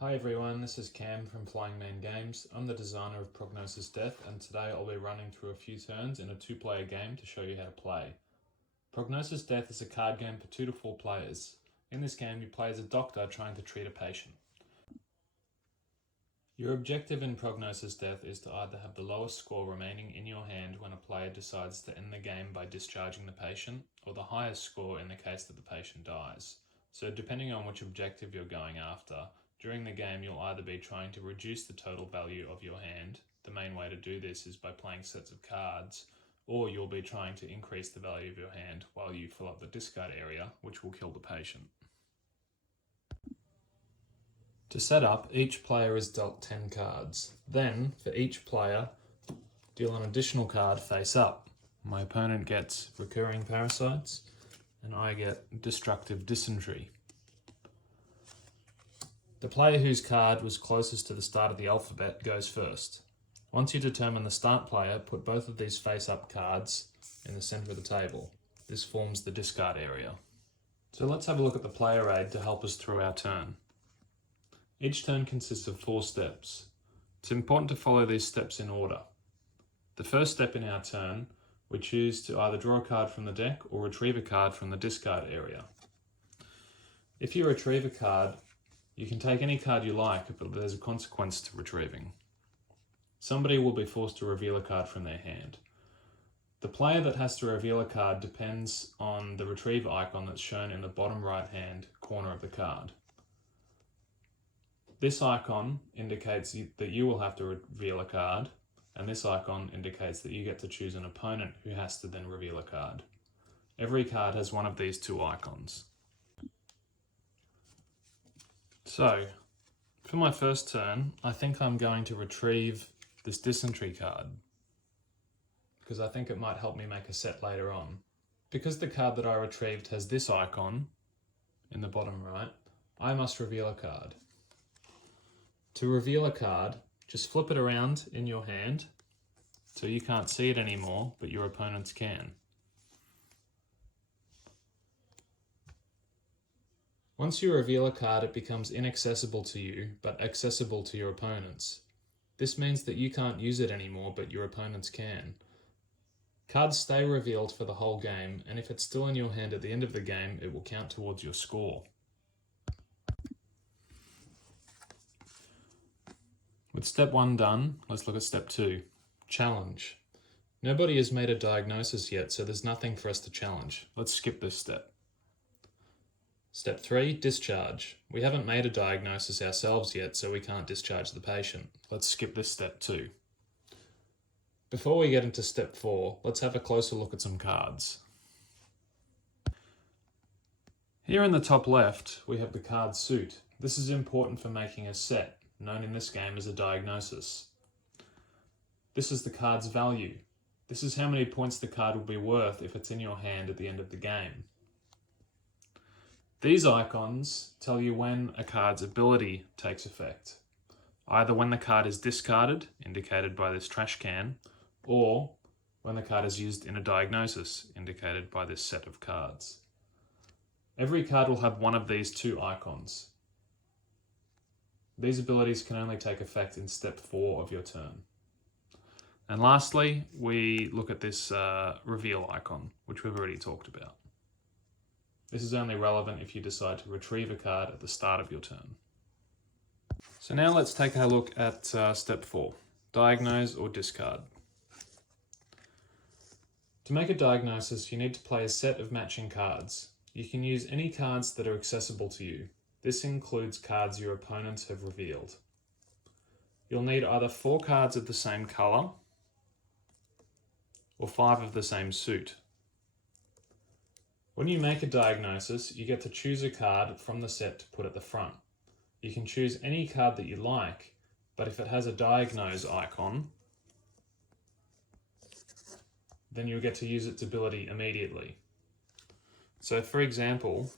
Hi everyone, this is Cam from Flying Man Games. I'm the designer of Prognosis Death, and today I'll be running through a few turns in a 2-player game to show you how to play. Prognosis Death is a card game for 2 to 4 players. In this game, you play as a doctor trying to treat a patient. Your objective in Prognosis Death is to either have the lowest score remaining in your hand when a player decides to end the game by discharging the patient, or the highest score in the case that the patient dies. So depending on which objective you're going after, during the game you'll either be trying to reduce the total value of your hand. The main way to do this is by playing sets of cards, or you'll be trying to increase the value of your hand while you fill up the discard area, which will kill the patient. To set up, each player is dealt 10 cards. Then, for each player, deal an additional card face up. My opponent gets recurring parasites, and I get destructive dysentery. The player whose card was closest to the start of the alphabet goes first. Once you determine the start player, put both of these face-up cards in the centre of the table. This forms the discard area. So let's have a look at the player aid to help us through our turn. Each turn consists of 4 steps. It's important to follow these steps in order. The first step in our turn, we choose to either draw a card from the deck or retrieve a card from the discard area. If you retrieve a card, you can take any card you like, but there's a consequence to retrieving. Somebody will be forced to reveal a card from their hand. The player that has to reveal a card depends on the retrieve icon that's shown in the bottom right-hand corner of the card. This icon indicates that you will have to reveal a card, and this icon indicates that you get to choose an opponent who has to then reveal a card. Every card has one of these 2 icons. So, for my first turn, I think I'm going to retrieve this dysentery card, because I think it might help me make a set later on. Because the card that I retrieved has this icon in the bottom right, I must reveal a card. To reveal a card, just flip it around in your hand so you can't see it anymore, but your opponents can. Once you reveal a card, it becomes inaccessible to you, but accessible to your opponents. This means that you can't use it anymore, but your opponents can. Cards stay revealed for the whole game, and if it's still in your hand at the end of the game, it will count towards your score. With step 1 done, let's look at step 2. Challenge. Nobody has made a diagnosis yet, so there's nothing for us to challenge. Let's skip this step. Step 3, discharge. We haven't made a diagnosis ourselves yet, so we can't discharge the patient. Let's skip this step too. Before we get into step 4, let's have a closer look at some cards. Here in the top left, we have the card suit. This is important for making a set, known in this game as a diagnosis. This is the card's value. This is how many points the card will be worth if it's in your hand at the end of the game. These icons tell you when a card's ability takes effect, either when the card is discarded, indicated by this trash can, or when the card is used in a diagnosis, indicated by this set of cards. Every card will have one of these 2 icons. These abilities can only take effect in step 4 of your turn. And lastly, we look at this reveal icon, which we've already talked about. This is only relevant if you decide to retrieve a card at the start of your turn. So now let's take a look at step 4, diagnose or discard. To make a diagnosis, you need to play a set of matching cards. You can use any cards that are accessible to you. This includes cards your opponents have revealed. You'll need either 4 cards of the same colour or 5 of the same suit. When you make a diagnosis, you get to choose a card from the set to put at the front. You can choose any card that you like, but if it has a diagnose icon, then you'll get to use its ability immediately. So for example,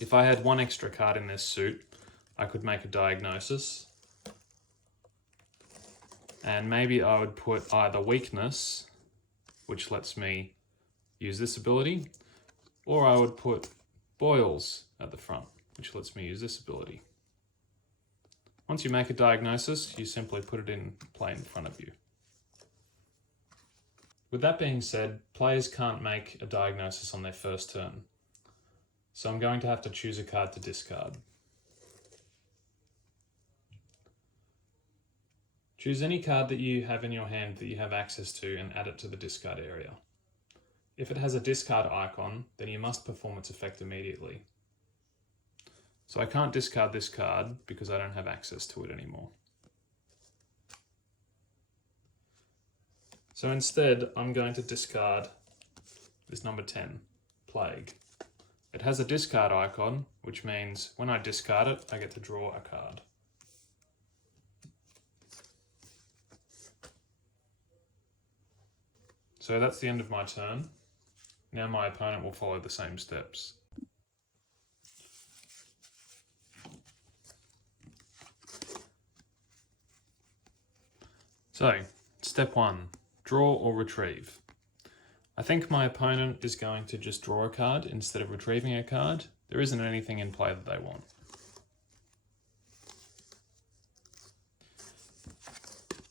if I had 1 extra card in this suit, I could make a diagnosis, and maybe I would put either weakness, which lets me use this ability, or I would put boils at the front, which lets me use this ability. Once you make a diagnosis, you simply put it in play in front of you. With that being said, players can't make a diagnosis on their first turn. So I'm going to have to choose a card to discard. Choose any card that you have in your hand that you have access to and add it to the discard area. If it has a discard icon, then you must perform its effect immediately. So I can't discard this card because I don't have access to it anymore. So instead, I'm going to discard this number 10, Plague. It has a discard icon, which means when I discard it, I get to draw a card. So that's the end of my turn. Now my opponent will follow the same steps. So, step 1, draw or retrieve. I think my opponent is going to just draw a card instead of retrieving a card. There isn't anything in play that they want.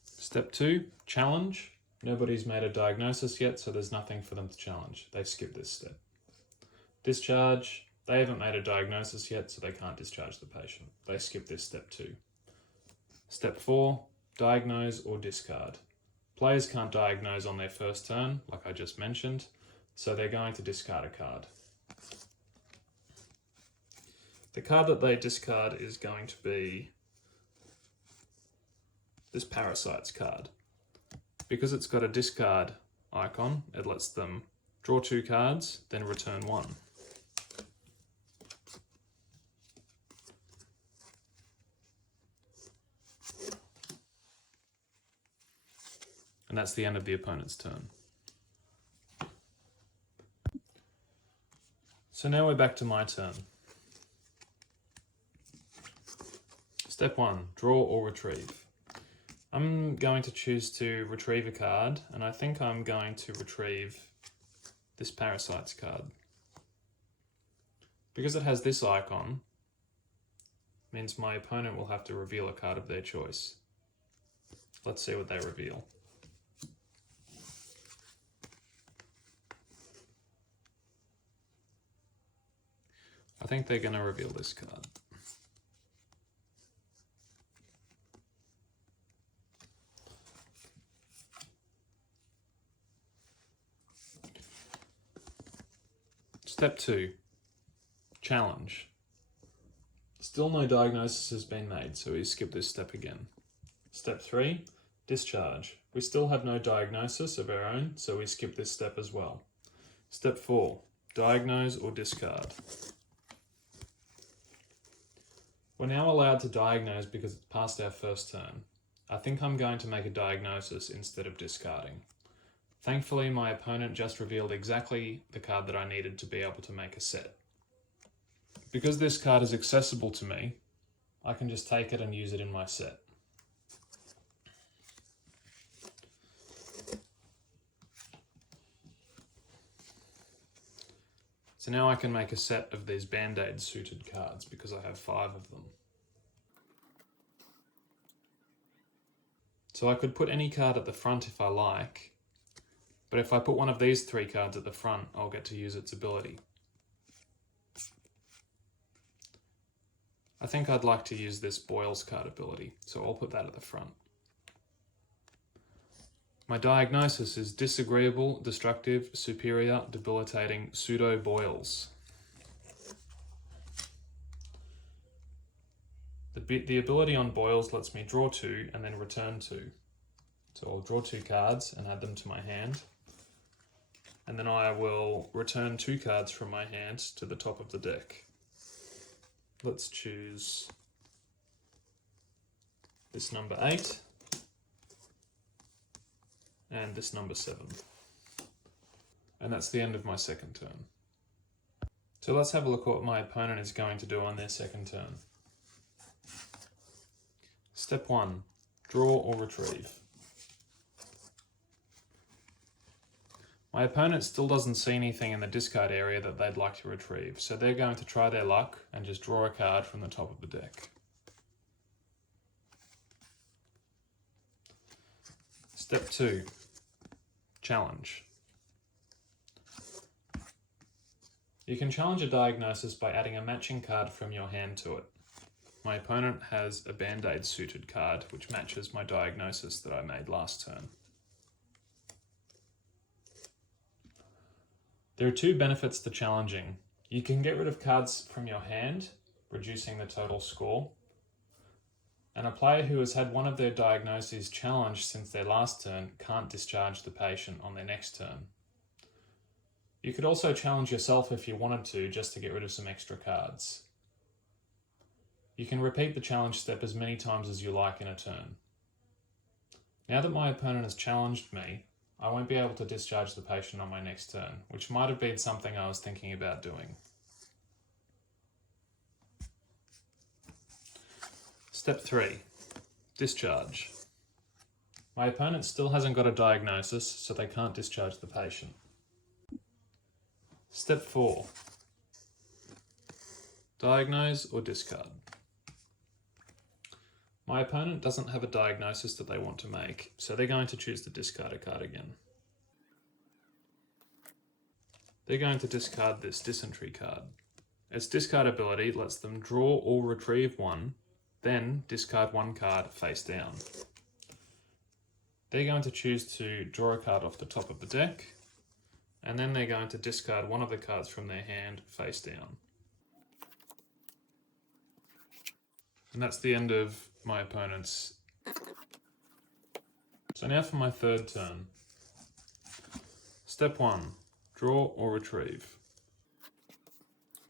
Step 2, challenge. Nobody's made a diagnosis yet, so there's nothing for them to challenge. They skip this step. Discharge. They haven't made a diagnosis yet, so they can't discharge the patient. They skip this step too. Step 4, diagnose or discard. Players can't diagnose on their first turn, like I just mentioned, so they're going to discard a card. The card that they discard is going to be this Parasites card. Because it's got a discard icon, it lets them draw 2 cards, then return 1. And that's the end of the opponent's turn. So now we're back to my turn. Step 1, draw or retrieve. I'm going to choose to retrieve a card, and I think I'm going to retrieve this Parasites card. Because it has this icon, means my opponent will have to reveal a card of their choice. Let's see what they reveal. I think they're going to reveal this card. Step 2, challenge. Still no diagnosis has been made, so we skip this step again. Step 3, discharge. We still have no diagnosis of our own, so we skip this step as well. Step 4, diagnose or discard. We're now allowed to diagnose because it's past our first turn. I think I'm going to make a diagnosis instead of discarding. Thankfully, my opponent just revealed exactly the card that I needed to be able to make a set. Because this card is accessible to me, I can just take it and use it in my set. So now I can make a set of these Band-Aid suited cards because I have 5 of them. So I could put any card at the front if I like, but if I put one of these 3 cards at the front, I'll get to use its ability. I think I'd like to use this Boils card ability, so I'll put that at the front. My diagnosis is disagreeable, destructive, superior, debilitating, pseudo-boils. The ability on Boils lets me draw 2 and then return 2. So I'll draw 2 cards and add them to my hand. And then I will return 2 cards from my hand to the top of the deck. Let's choose this number 8. And this number 7. And that's the end of my second turn. So let's have a look at what my opponent is going to do on their second turn. Step 1, draw or retrieve. My opponent still doesn't see anything in the discard area that they'd like to retrieve, so they're going to try their luck and just draw a card from the top of the deck. Step 2. Challenge. You can challenge a diagnosis by adding a matching card from your hand to it. My opponent has a Band-Aid suited card which matches my diagnosis that I made last turn. There are two benefits to challenging. You can get rid of cards from your hand, reducing the total score, and a player who has had one of their diagnoses challenged since their last turn can't discharge the patient on their next turn. You could also challenge yourself if you wanted to, just to get rid of some extra cards. You can repeat the challenge step as many times as you like in a turn. Now that my opponent has challenged me, I won't be able to discharge the patient on my next turn, which might have been something I was thinking about doing. Step 3. Discharge. My opponent still hasn't got a diagnosis, so they can't discharge the patient. Step 4. Diagnose or discard. My opponent doesn't have a diagnosis that they want to make, so they're going to choose to discard a card again. They're going to discard this dysentery card. Its discard ability lets them draw or retrieve one, then discard one card face down. They're going to choose to draw a card off the top of the deck, and then they're going to discard one of the cards from their hand face down. And that's the end of my opponent's. So now for my third turn. Step 1. Draw or retrieve.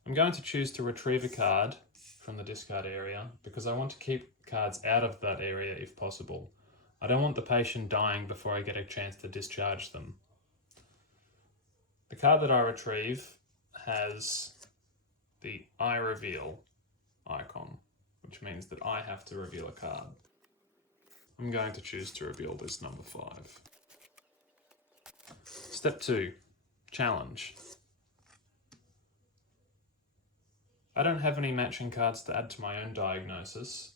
I'm going to choose to retrieve a card from the discard area because I want to keep cards out of that area if possible. I don't want the patient dying before I get a chance to discharge them. The card that I retrieve has the I reveal icon, which means that I have to reveal a card. I'm going to choose to reveal this number 5. Step 2. Challenge. I don't have any matching cards to add to my own diagnosis,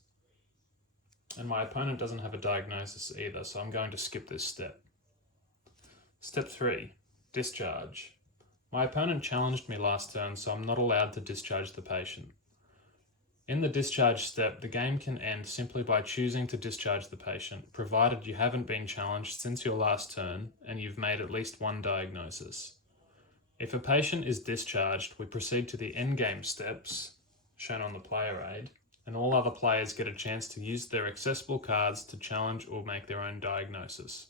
and my opponent doesn't have a diagnosis either, so I'm going to skip this step. Step 3. Discharge. My opponent challenged me last turn, so I'm not allowed to discharge the patient. In the discharge step, the game can end simply by choosing to discharge the patient, provided you haven't been challenged since your last turn and you've made at least one diagnosis. If a patient is discharged, we proceed to the endgame steps, shown on the player aid, and all other players get a chance to use their accessible cards to challenge or make their own diagnosis.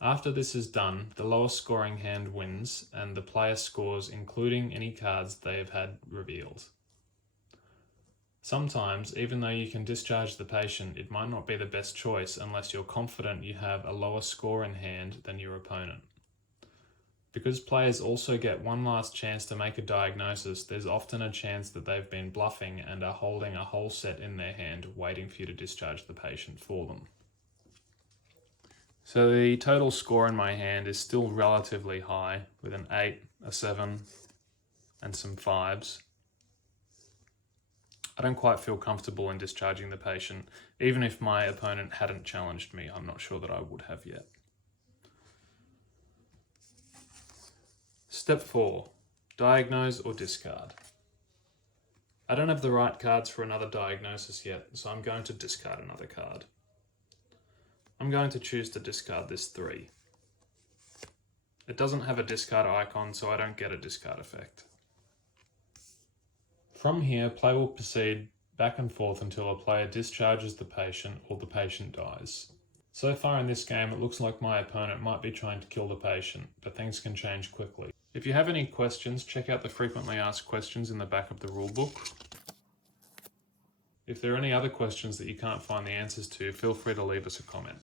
After this is done, the lowest scoring hand wins, and the player scores including any cards they have had revealed. Sometimes, even though you can discharge the patient, it might not be the best choice unless you're confident you have a lower score in hand than your opponent. Because players also get one last chance to make a diagnosis, there's often a chance that they've been bluffing and are holding a whole set in their hand, waiting for you to discharge the patient for them. So the total score in my hand is still relatively high, with an 8, a 7, and some 5s. I don't quite feel comfortable in discharging the patient. Even if my opponent hadn't challenged me, I'm not sure that I would have yet. Step 4. Diagnose or discard. I don't have the right cards for another diagnosis yet, so I'm going to discard another card. I'm going to choose to discard this 3. It doesn't have a discard icon, so I don't get a discard effect. From here, play will proceed back and forth until a player discharges the patient or the patient dies. So far in this game, it looks like my opponent might be trying to kill the patient, but things can change quickly. If you have any questions, check out the frequently asked questions in the back of the rulebook. If there are any other questions that you can't find the answers to, feel free to leave us a comment.